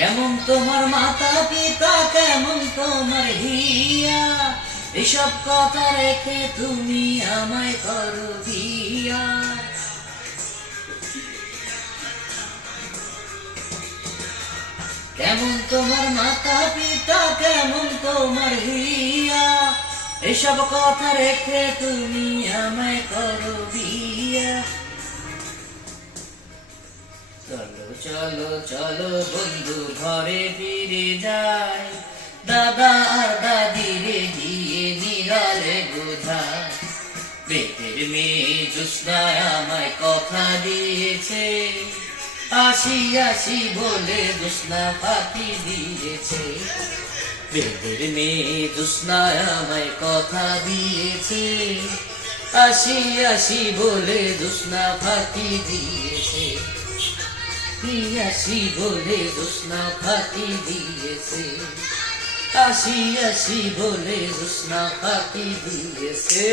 কেমন তোমার মাতা পিতা, কেমন তোমার হিয়া, এসব কথা রেখে তুমি আমায় করো বিয়া। কেমন তোমার মাতা পিতা, কেমন তোমার হিয়া, এসব কথা রেখে তুমি আমায় করো বিয়া। চলো চলো চলো বন্ধু ঘরে ফিরে যাই, দাদা আর দাদিরে গিয়ে নিরালে বোঝায়। পেটের মেয়ে জোৎস্নায় আমায় কথা দিয়েছে, আসি আসি বলে জোৎস্না ফাঁকি দিয়েছে। পেটের মেয়ে জোৎস্নায় আমায় কথা দিয়েছে, আসি আসি বলে জোৎস্না ফাঁকি দিয়েছে। আসি বলে জোৎস্না ফাঁকি দিয়েছে, আসি আসি বলে জোৎস্না ফাঁকি দিয়েছে।